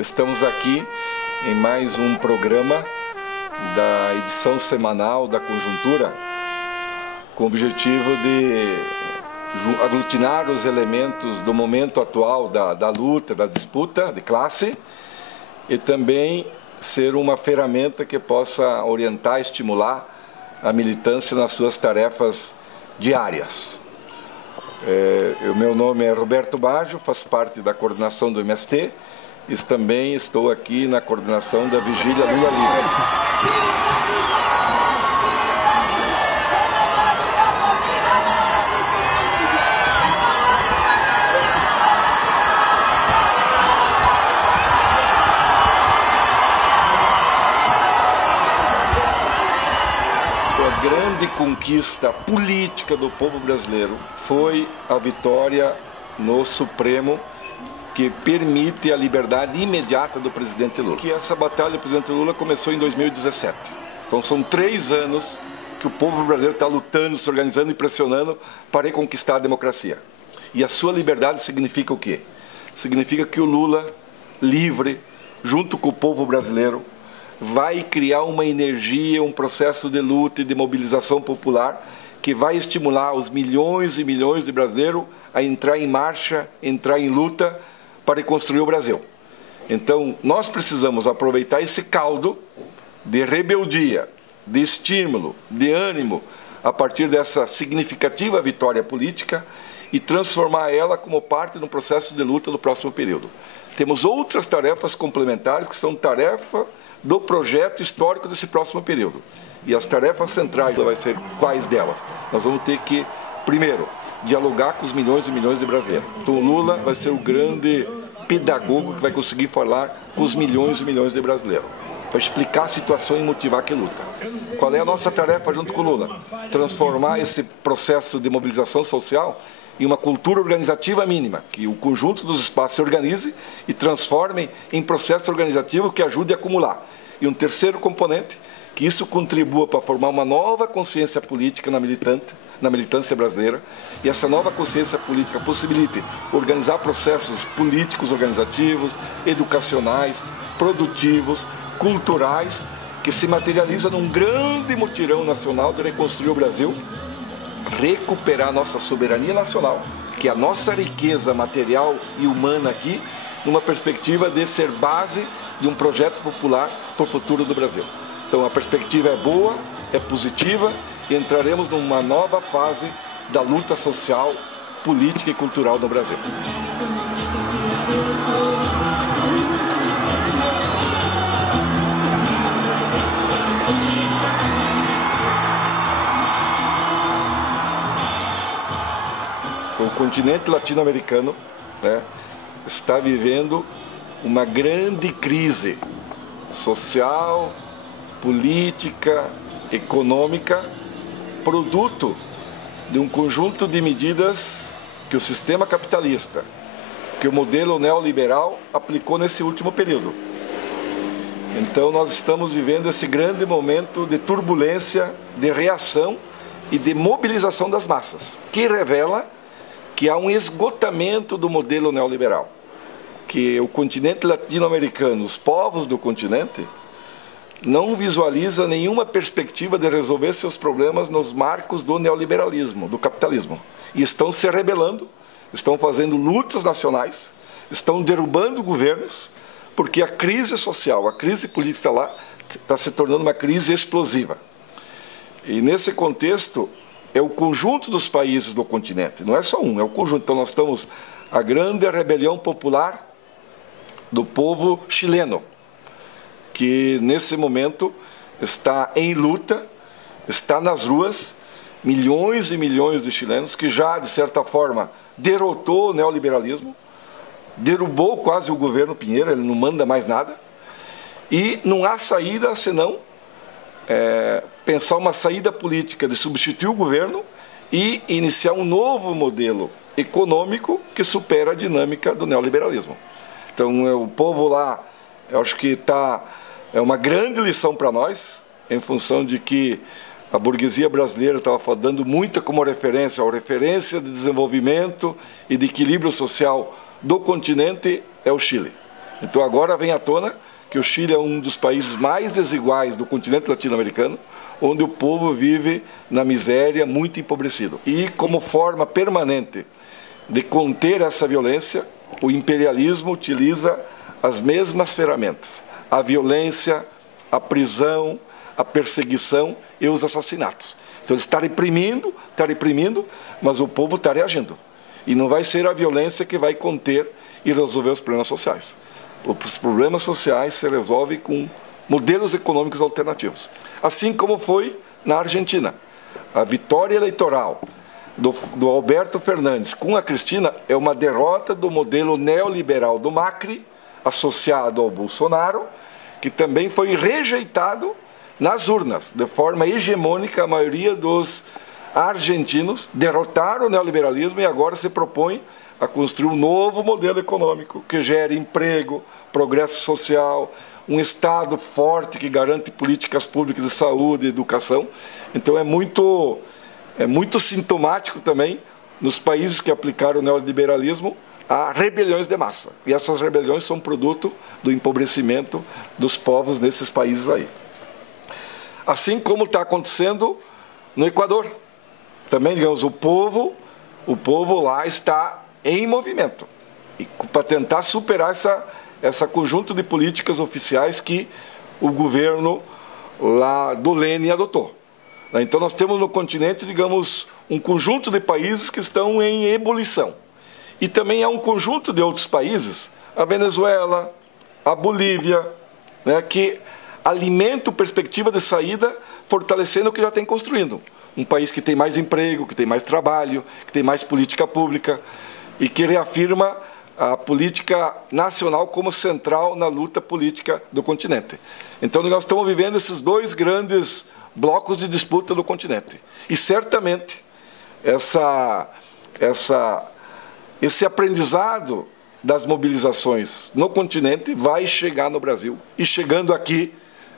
Estamos aqui em mais um programa da edição semanal da Conjuntura, com o objetivo de aglutinar os elementos do momento atual da luta, da disputa de classe, e também ser uma ferramenta que possa orientar e estimular a militância nas suas tarefas diárias. O meu nome é Roberto Baggio, faço parte da coordenação do MST e também estou aqui na coordenação da Vigília Lula Livre. A grande conquista política do povo brasileiro foi a vitória no Supremo, que permite a liberdade imediata do presidente Lula. Que essa batalha do presidente Lula começou em 2017. Então são 3 anos que o povo brasileiro está lutando, se organizando e pressionando para reconquistar a democracia. E a sua liberdade significa o quê? Significa que o Lula, livre, junto com o povo brasileiro, vai criar uma energia, um processo de luta e de mobilização popular que vai estimular os milhões e milhões de brasileiros a entrar em marcha, entrar em luta para reconstruir o Brasil. Então, nós precisamos aproveitar esse caldo de rebeldia, de estímulo, de ânimo, a partir dessa significativa vitória política e transformar ela como parte de um processo de luta no próximo período. Temos outras tarefas complementares que são tarefa do projeto histórico desse próximo período. E as tarefas centrais vai ser quais delas? Nós vamos ter que, primeiro, dialogar com os milhões e milhões de brasileiros. Então o Lula vai ser o grande pedagogo que vai conseguir falar com os milhões e milhões de brasileiros. Vai explicar a situação e motivar quem luta. Qual é a nossa tarefa junto com o Lula? Transformar esse processo de mobilização social em uma cultura organizativa mínima, que o conjunto dos espaços se organize e transforme em processo organizativo que ajude a acumular. E um terceiro componente, que isso contribua para formar uma nova consciência política na militância brasileira, e essa nova consciência política possibilite organizar processos políticos organizativos, educacionais, produtivos, culturais, que se materializa num grande mutirão nacional de reconstruir o Brasil, recuperar nossa soberania nacional, que é a nossa riqueza material e humana aqui, numa perspectiva de ser base de um projeto popular para o futuro do Brasil. Então a perspectiva é boa, é positiva e entraremos numa nova fase da luta social, política e cultural no Brasil. O continente latino-americano, né, está vivendo uma grande crise social, política, econômica, produto de um conjunto de medidas que o sistema capitalista, que o modelo neoliberal aplicou nesse último período. Então nós estamos vivendo esse grande momento de turbulência, de reação e de mobilização das massas, que revela que há um esgotamento do modelo neoliberal, que o continente latino-americano, os povos do continente, não visualiza nenhuma perspectiva de resolver seus problemas nos marcos do neoliberalismo, do capitalismo. E estão se rebelando, estão fazendo lutas nacionais, estão derrubando governos, porque a crise social, a crise política lá, está se tornando uma crise explosiva. E nesse contexto, é o conjunto dos países do continente, não é só um, é o conjunto. Então nós estamos a grande rebelião popular do povo chileno, que nesse momento está em luta, está nas ruas, milhões e milhões de chilenos que já, de certa forma, derrotou o neoliberalismo, derrubou quase o governo Piñera, ele não manda mais nada, e não há saída senão pensar uma saída política de substituir o governo e iniciar um novo modelo econômico que supera a dinâmica do neoliberalismo. Então, o povo lá, eu acho que é uma grande lição para nós, em função de que a burguesia brasileira estava dando muita como referência, a referência de desenvolvimento e de equilíbrio social do continente é o Chile. Então agora vem à tona que o Chile é um dos países mais desiguais do continente latino-americano, onde o povo vive na miséria, muito empobrecido. E como forma permanente de conter essa violência, o imperialismo utiliza as mesmas ferramentas: a violência, a prisão, a perseguição e os assassinatos. Então ele está reprimindo, mas o povo está reagindo. E não vai ser a violência que vai conter e resolver os problemas sociais. Os problemas sociais se resolvem com modelos econômicos alternativos. Assim como foi na Argentina. A vitória eleitoral do Alberto Fernandes com a Cristina é uma derrota do modelo neoliberal do Macri, associado ao Bolsonaro, que também foi rejeitado nas urnas. De forma hegemônica, a maioria dos argentinos derrotaram o neoliberalismo e agora se propõe a construir um novo modelo econômico que gere emprego, progresso social, um Estado forte que garante políticas públicas de saúde e educação. Então é muito sintomático também, nos países que aplicaram o neoliberalismo, há rebeliões de massa. E essas rebeliões são produto do empobrecimento dos povos nesses países aí. Assim como está acontecendo no Equador. Também, digamos, o povo lá está em movimento para tentar superar essa conjunto de políticas oficiais que o governo lá do Lenin adotou. Então nós temos no continente, digamos, um conjunto de países que estão em ebulição. E também há um conjunto de outros países, a Venezuela, a Bolívia, né, que alimentam perspectiva de saída, fortalecendo o que já tem construído. Um país que tem mais emprego, que tem mais trabalho, que tem mais política pública e que reafirma a política nacional como central na luta política do continente. Então, nós estamos vivendo esses dois grandes blocos de disputa do continente. E, certamente, esse aprendizado das mobilizações no continente vai chegar no Brasil. E, chegando aqui,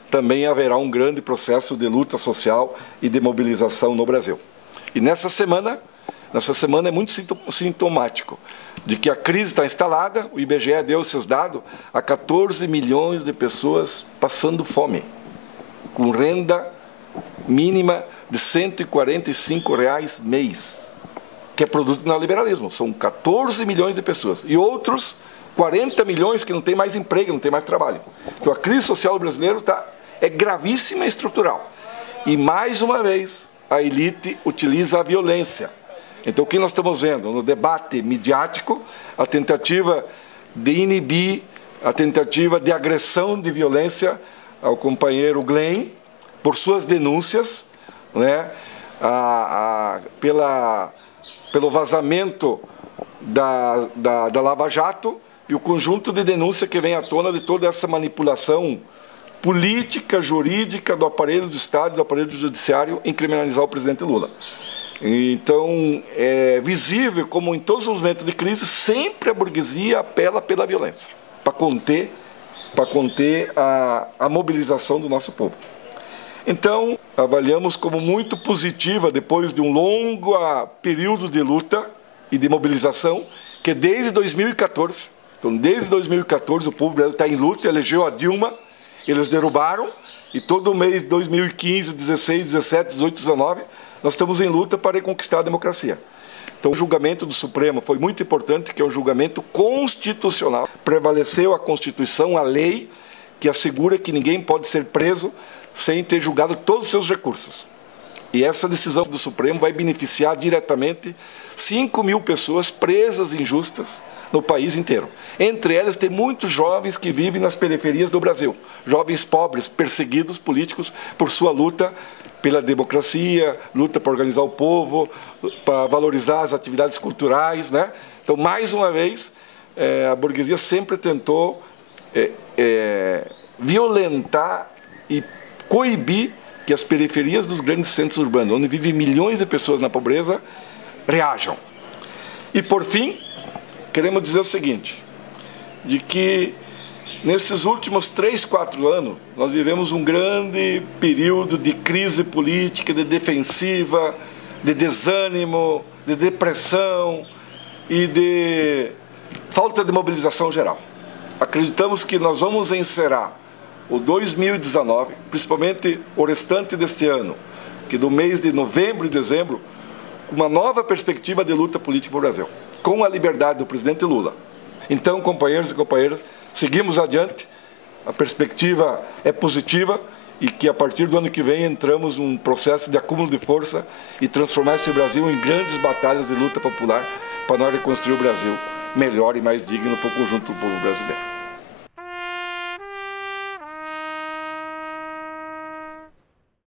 também haverá um grande processo de luta social e de mobilização no Brasil. E nessa semana é muito sintomático de que a crise está instalada. O IBGE deu esses dados, há 14 milhões de pessoas passando fome, com renda mínima de R$ 145 mês, que é produto do neoliberalismo. São 14 milhões de pessoas. E outros 40 milhões que não têm mais emprego, não têm mais trabalho. Então a crise social brasileira é gravíssima e estrutural. E, mais uma vez, a elite utiliza a violência. Então, o que nós estamos vendo no debate midiático, a tentativa de inibir, a tentativa de agressão de violência ao companheiro Glenn, por suas denúncias, né, pelo vazamento da Lava Jato e o conjunto de denúncia que vem à tona de toda essa manipulação política, jurídica do aparelho do Estado e do aparelho do Judiciário em criminalizar o presidente Lula. Então, é visível como em todos os momentos de crise, sempre a burguesia apela pela violência, para conter a mobilização do nosso povo. Então, avaliamos como muito positiva, depois de um longo período de luta e de mobilização, que desde 2014, então desde 2014 o povo brasileiro está em luta, elegeu a Dilma, eles derrubaram, e todo mês de 2015, 16, 17, 18, 19, nós estamos em luta para reconquistar a democracia. Então, o julgamento do Supremo foi muito importante, que é um julgamento constitucional. Prevaleceu a Constituição, a lei, que assegura que ninguém pode ser preso sem ter julgado todos os seus recursos. E essa decisão do Supremo vai beneficiar diretamente 5 mil pessoas presas injustas no país inteiro. Entre elas, tem muitos jovens que vivem nas periferias do Brasil. Jovens pobres, perseguidos políticos por sua luta pela democracia, luta para organizar o povo, para valorizar as atividades culturais, né? Então, mais uma vez, a burguesia sempre tentou violentar e coibir que as periferias dos grandes centros urbanos, onde vivem milhões de pessoas na pobreza, reajam. E, por fim, queremos dizer o seguinte, de que nesses últimos 3, 4 anos, nós vivemos um grande período de crise política, de defensiva, de desânimo, de depressão e de falta de mobilização geral. acreditamos que nós vamos encerrar o 2019, principalmente o restante deste ano, que do mês de novembro e dezembro, com uma nova perspectiva de luta política para o Brasil, com a liberdade do presidente Lula. Então, companheiros e companheiras, seguimos adiante, a perspectiva é positiva e que a partir do ano que vem entramos num processo de acúmulo de força e transformar esse Brasil em grandes batalhas de luta popular para nós reconstruir o Brasil melhor e mais digno para o conjunto do povo brasileiro.